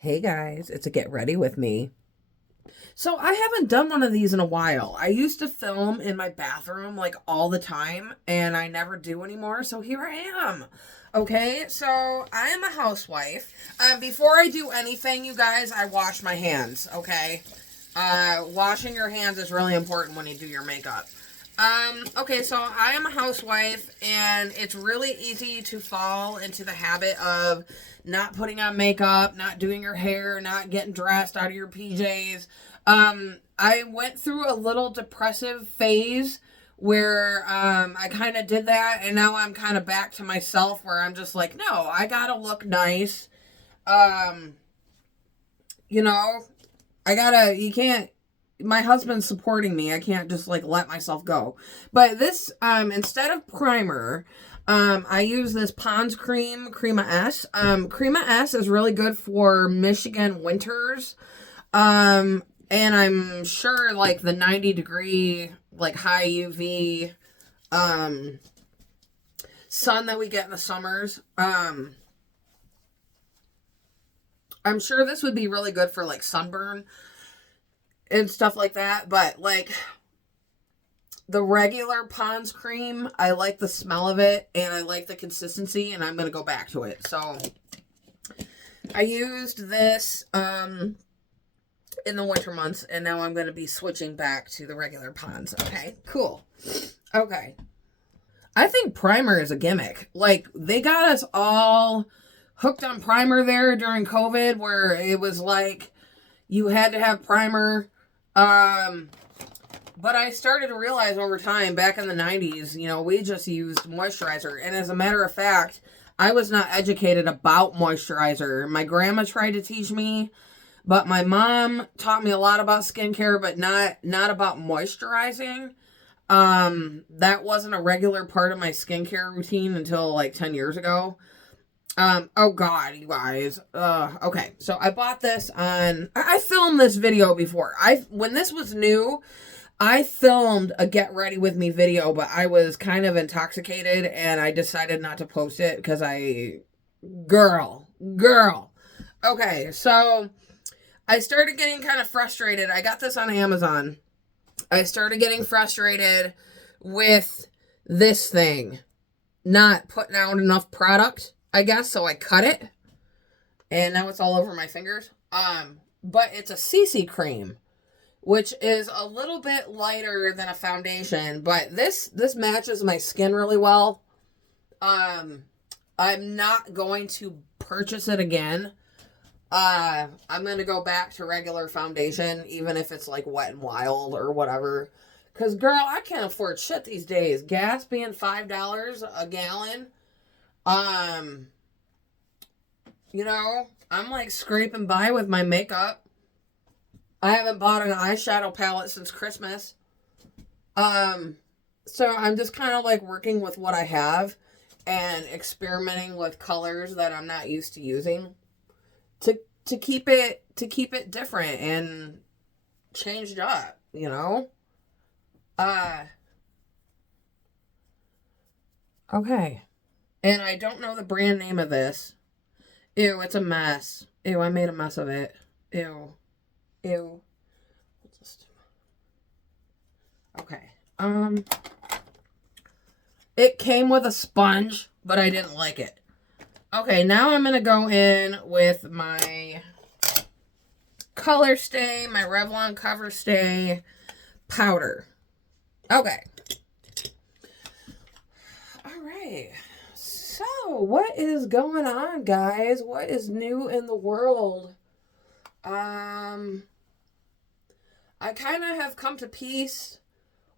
Hey guys, it's a Get Ready With Me. So I haven't done one of these in a while. I used to film in my bathroom like all the time and I never do anymore. So here I am. Okay, so I am a housewife. Before I do anything, you guys, I wash my hands, okay? Washing your hands is really important when you do your makeup. Okay, so I am a housewife, and it's really easy to fall into the habit of not putting on makeup, not doing your hair, not getting dressed out of your PJs. I went through a little depressive phase where I kind of did that, and now I'm kind of back to myself where I'm just like, no, I gotta look nice. Um, you know, you can't, my husband's supporting me. I can't just like let myself go. But this, instead of primer, I use this Pond's Cream Crema S. Crema S is really good for Michigan winters. And I'm sure like the 90-degree, like high UV, sun that we get in the summers. I'm sure this would be really good for like sunburn and stuff like that, but like the regular Pond's cream, I like the smell of it and I like the consistency, and I'm going to go back to it. So I used this in the winter months, and now I'm going to be switching back to the regular Pond's. Okay, cool. Okay. I think primer is a gimmick. Like, they got us all hooked on primer there during COVID, where it was like you had to have primer. But I started to realize over time, back in the 90s, we just used moisturizer. And as a matter of fact, I was not educated about moisturizer. My grandma tried to teach me, but my mom taught me a lot about skincare, but not about moisturizing. That wasn't a regular part of my skincare routine until like 10 years ago. Oh God, you guys. Okay. So I bought this I filmed this video before. When this was new, I filmed a Get Ready With Me video, but I was kind of intoxicated and I decided not to post it because girl. Okay. So I started getting kind of frustrated. I got this on Amazon. I started getting frustrated with this thing not putting out enough product, I guess, so I cut it, and now it's all over my fingers. But it's a CC cream, which is a little bit lighter than a foundation, but this matches my skin really well. I'm not going to purchase it again. I'm gonna go back to regular foundation, even if it's like Wet n Wild or whatever. Cause girl, I can't afford shit these days. Gas being $5 a gallon. I'm like scraping by with my makeup. I haven't bought an eyeshadow palette since Christmas. So I'm just kind of like working with what I have and experimenting with colors that I'm not used to using to keep it different and changed up, Okay. And I don't know the brand name of this. Ew, it's a mess. Ew, I made a mess of it. Ew. Okay. It came with a sponge, but I didn't like it. Okay, now I'm going to go in with my Color Stay, my Revlon Cover Stay powder. Okay. All right. So, what is going on, guys? What is new in the world? I kind of have come to peace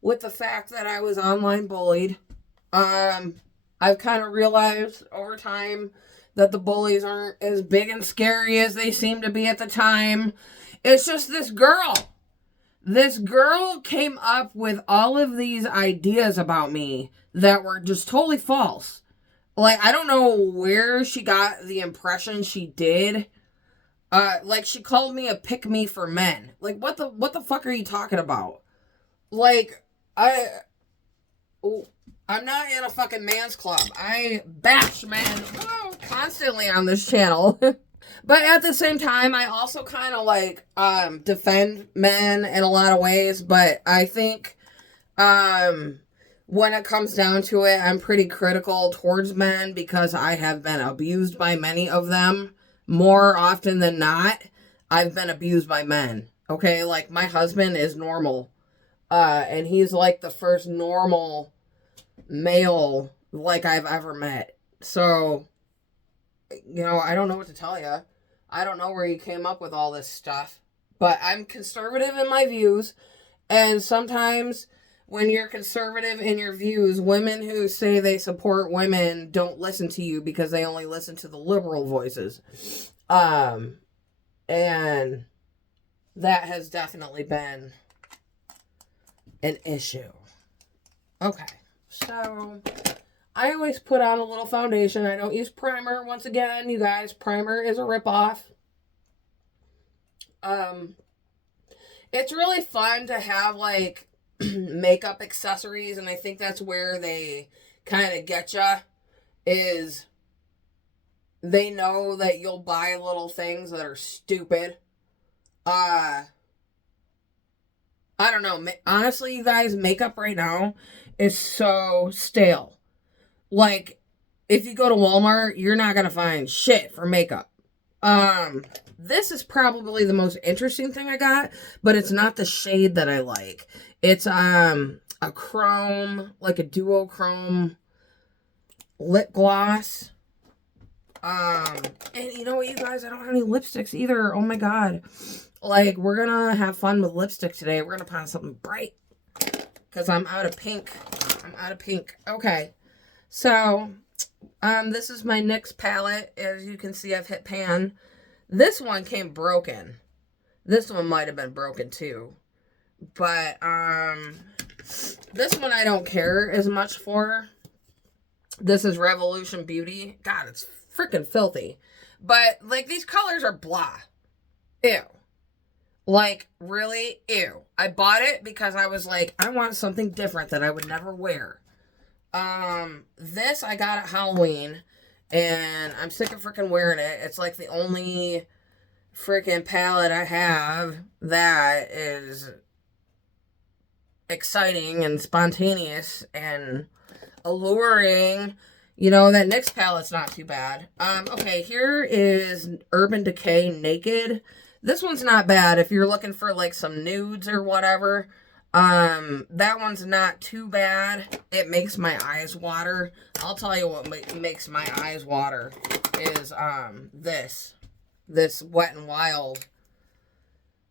with the fact that I was online bullied. I've kind of realized over time that the bullies aren't as big and scary as they seem to be at the time. It's just this girl. This girl came up with all of these ideas about me that were just totally false. Like, I don't know where she got the impression she did. Like, she called me a pick-me for men. Like, what the fuck are you talking about? Like, I'm not in a fucking man's club. I bash men constantly on this channel. But at the same time, I also kind of like defend men in a lot of ways, but I think um when it comes down to it, I'm pretty critical towards men because I have been abused by many of them. More often than not, I've been abused by men. Okay, like my husband is normal. And he's like the first normal male like I've ever met. So, I don't know what to tell you. I don't know where you came up with all this stuff. But I'm conservative in my views. And sometimes when you're conservative in your views, women who say they support women don't listen to you because they only listen to the liberal voices. And that has definitely been an issue. Okay, so I always put on a little foundation. I don't use primer. Once again, you guys, primer is a ripoff. It's really fun to have like makeup accessories, and I think that's where they kind of get you, is they know that you'll buy little things that are stupid. I don't know. Honestly, you guys, makeup right now is so stale. Like, if you go to Walmart, you're not going to find shit for makeup. This is probably the most interesting thing I got, but it's not the shade that I like. It's, a chrome, like a duochrome lip gloss. And you know what, you guys, I don't have any lipsticks either. Oh my God. Like, we're gonna have fun with lipstick today. We're gonna put on something bright. Because I'm out of pink. Okay. So, this is my NYX palette. As you can see, I've hit pan. This one came broken. This one might have been broken too. But, this one I don't care as much for. This is Revolution Beauty. God, it's freaking filthy. But, like, these colors are blah. Ew. Like, really? Ew. I bought it because I was like, I want something different that I would never wear. This I got at Halloween, and I'm sick of freaking wearing it. It's like the only freaking palette I have that is exciting and spontaneous and alluring. That NYX palette's not too bad. Okay, here is Urban Decay Naked. This one's not bad if you're looking for like some nudes or whatever. That one's not too bad. It makes my eyes water. I'll tell you what makes my eyes water is this Wet n Wild.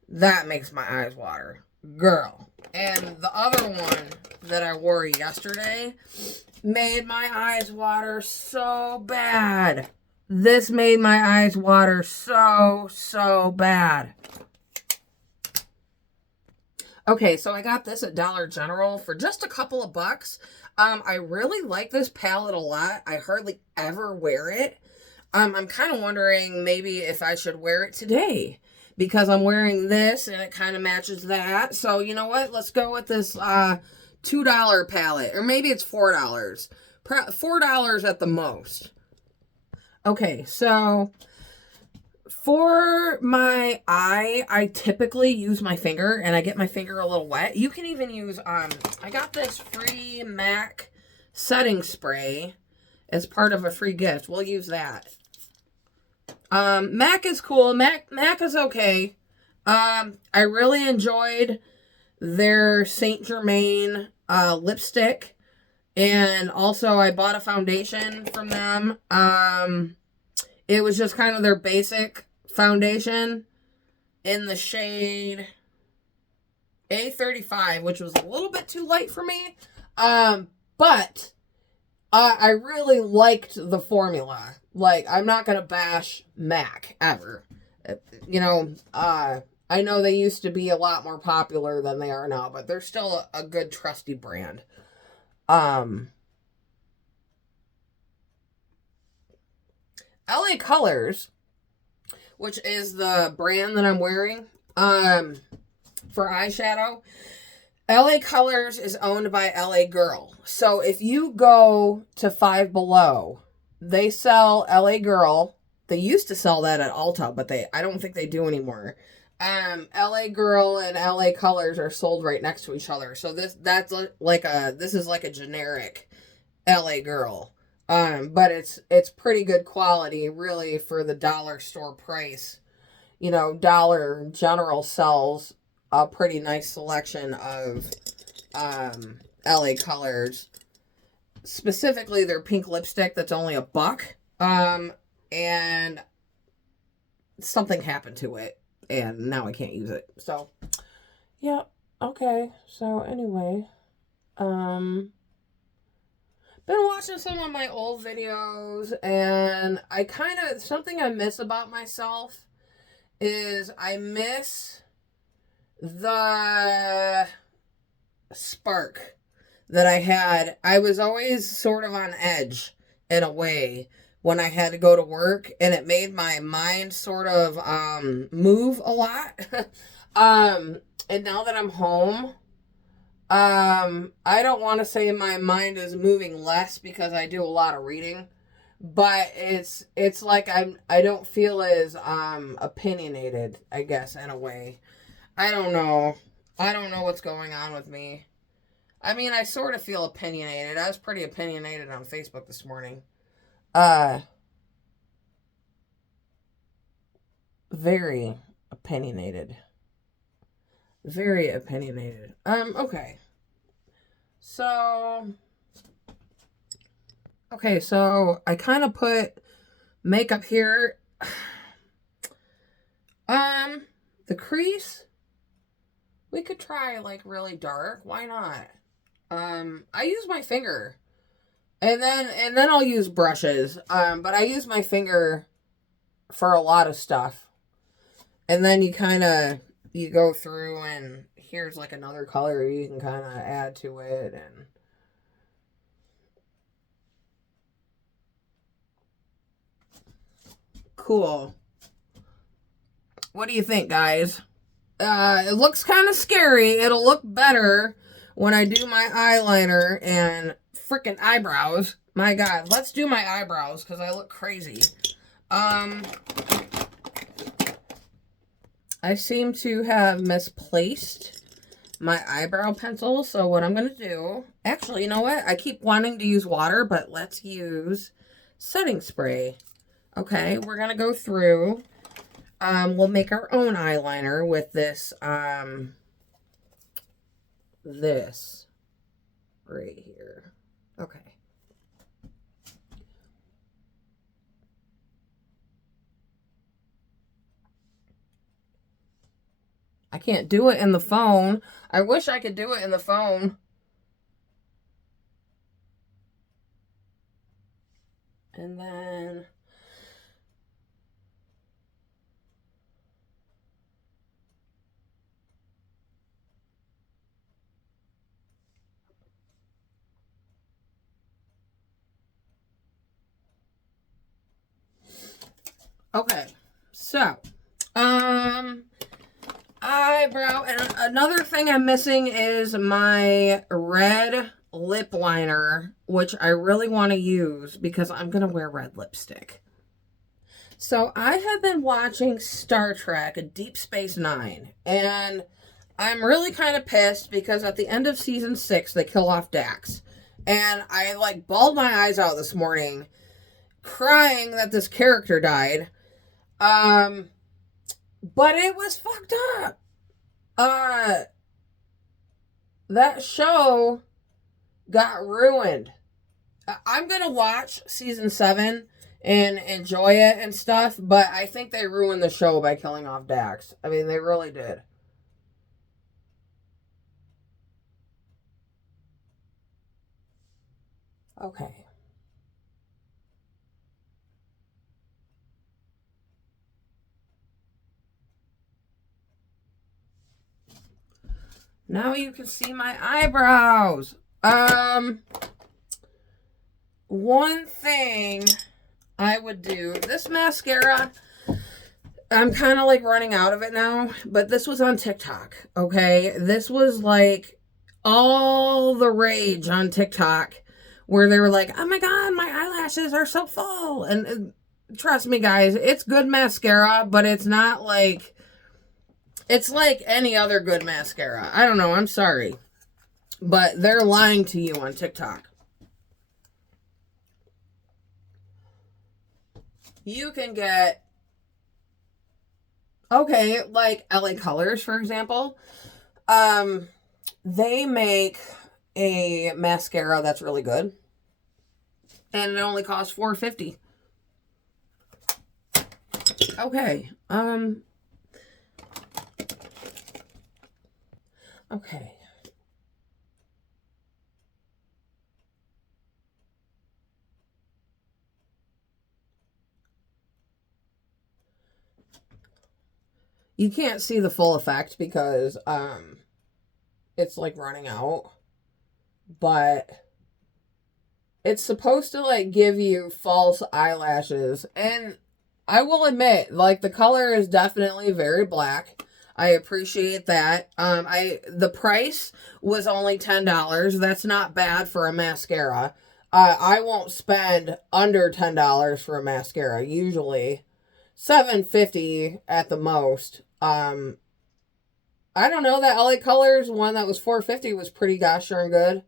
That makes my eyes water. Girl. And the other one that I wore yesterday made my eyes water so bad. This made my eyes water so bad. Okay, so I got this at Dollar General for just a couple of bucks. I really like this palette a lot. I hardly ever wear it. I'm kind of wondering maybe if I should wear it today, because I'm wearing this and it kind of matches that. So, you know what? Let's go with this $2 palette, or maybe it's $4. $4 at the most. Okay, so for my eye, I typically use my finger, and I get my finger a little wet. You can even use, I got this free MAC setting spray as part of a free gift. We'll use that. MAC is cool. MAC is okay. I really enjoyed their Saint Germain lipstick. And also, I bought a foundation from them. It was just kind of their basic foundation in the shade A35, which was a little bit too light for me. But I really liked the formula. Like, I'm not going to bash MAC ever. I know they used to be a lot more popular than they are now, but they're still a good, trusty brand. LA Colors, which is the brand that I'm wearing, for eyeshadow. LA Colors is owned by LA Girl. So if you go to Five Below, they sell LA Girl, They used to sell that at Ulta, but I don't think they do anymore. LA Girl and LA Colors are sold right next to each other. So this is like a generic LA Girl. But it's pretty good quality, really, for the dollar store price. You know, Dollar General sells a pretty nice selection of LA Colors. Specifically, their pink lipstick that's only $1. And something happened to it, and now I can't use it. So, yeah, okay. So anyway, been watching some of my old videos, and something I miss about myself is I miss the spark that I had. I was always sort of on edge in a way when I had to go to work, and it made my mind sort of move a lot. And now that I'm home, I don't want to say my mind is moving less because I do a lot of reading, but it's like I don't feel as opinionated, I guess, in a way. I don't know what's going on with me. I mean, I sort of feel opinionated. I was pretty opinionated on Facebook this morning. Very opinionated. Very opinionated. Okay. So I kind of put makeup here. The crease, we could try like really dark. Why not? I use my finger. And then I'll use brushes. But I use my finger for a lot of stuff. And then you go through, and here's like another color you can kind of add to it. And cool. What do you think, guys? It looks kind of scary. It'll look better when I do my eyeliner and freaking eyebrows. My God, let's do my eyebrows because I look crazy. I seem to have misplaced my eyebrow pencil. So what I'm going to do, actually, you know what? I keep wanting to use water, but let's use setting spray. Okay, we're going to go through. We'll make our own eyeliner with this, this right here. Okay. I can't do it in the phone. I wish I could do it in the phone. And then okay. So, eyebrow, and another thing I'm missing is my red lip liner, which I really want to use because I'm going to wear red lipstick. So I have been watching Star Trek Deep Space Nine, and I'm really kind of pissed because at the end of season 6, they kill off Dax. And I like bawled my eyes out this morning crying that this character died. But it was fucked up. That show got ruined. I'm gonna watch season 7 and enjoy it and stuff, but I think they ruined the show by killing off Dax. I mean, they really did. Okay. Now you can see my eyebrows. One thing I would do, this mascara, I'm kind of like running out of it now, but this was on TikTok, okay? This was like all the rage on TikTok where they were like, oh my God, my eyelashes are so full. And trust me, guys, it's good mascara, but it's not like, it's like any other good mascara. I don't know, I'm sorry. But they're lying to you on TikTok. You can get, okay, like LA Colors, for example. They make a mascara that's really good. And it only costs $4.50. Okay. Okay. You can't see the full effect because it's like running out. But it's supposed to like give you false eyelashes. And I will admit, like, the color is definitely very black. I appreciate that. The price was only $10. That's not bad for a mascara. I won't spend under $10 for a mascara. Usually $7.50 at the most. I don't know, that LA Colors one that was $4.50 was pretty gosh darn good.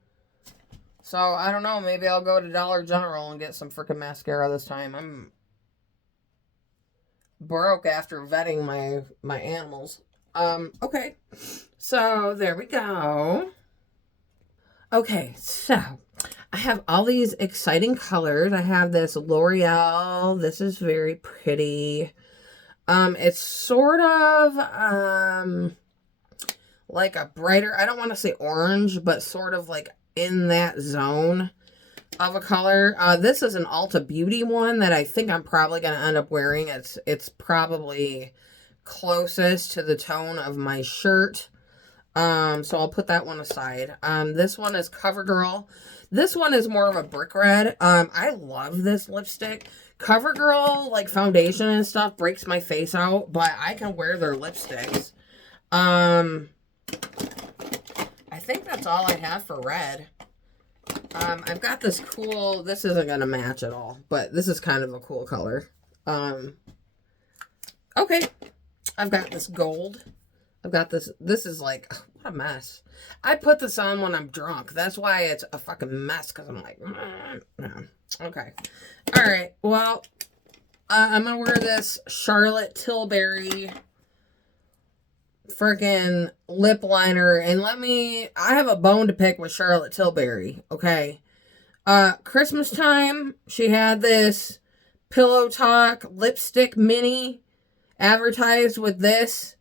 So I don't know, maybe I'll go to Dollar General and get some freaking mascara this time. I'm broke after vetting my animals. Okay. So there we go. Okay, so I have all these exciting colors. I have this L'Oreal. This is very pretty. It's sort of like a brighter, I don't want to say orange, but sort of like in that zone of a color. This is an Ulta Beauty one that I think I'm probably going to end up wearing. It's probably closest to the tone of my shirt. So I'll put that one aside. This one is CoverGirl. This one is more of a brick red. I love this lipstick. CoverGirl, like, foundation and stuff breaks my face out, but I can wear their lipsticks. I think that's all I have for red. I've got this cool, this isn't going to match at all, but this is kind of a cool color. Okay. I've got this gold. I've got this is like, what a mess. I put this on when I'm drunk. That's why it's a fucking mess, because I'm like, no. Okay. All right. Well, I'm going to wear this Charlotte Tilbury freaking lip liner. And I have a bone to pick with Charlotte Tilbury. Okay. Christmas time, she had this Pillow Talk lipstick mini advertised with this.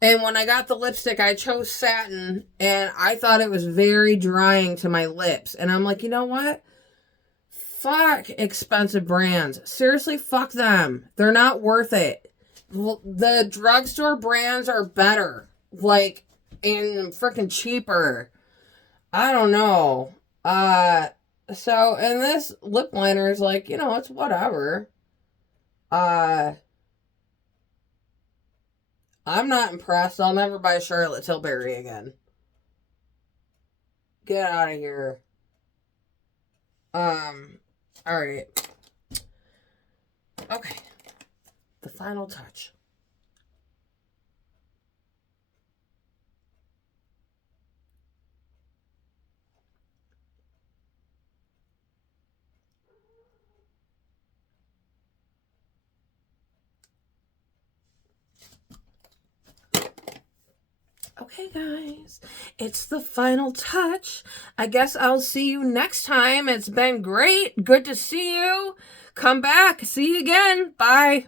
And when I got the lipstick, I chose satin, and I thought it was very drying to my lips. And I'm like, you know what? Fuck expensive brands. Seriously, fuck them. They're not worth it. The drugstore brands are better. Like, and freaking cheaper. I don't know. So, and this lip liner is like, you know, it's whatever. I'm not impressed. I'll never buy Charlotte Tilbury again. Get out of here. Alright. Okay. The final touch. Okay, guys, it's the final touch. I guess I'll see you next time. It's been great. Good to see you. Come back. See you again. Bye.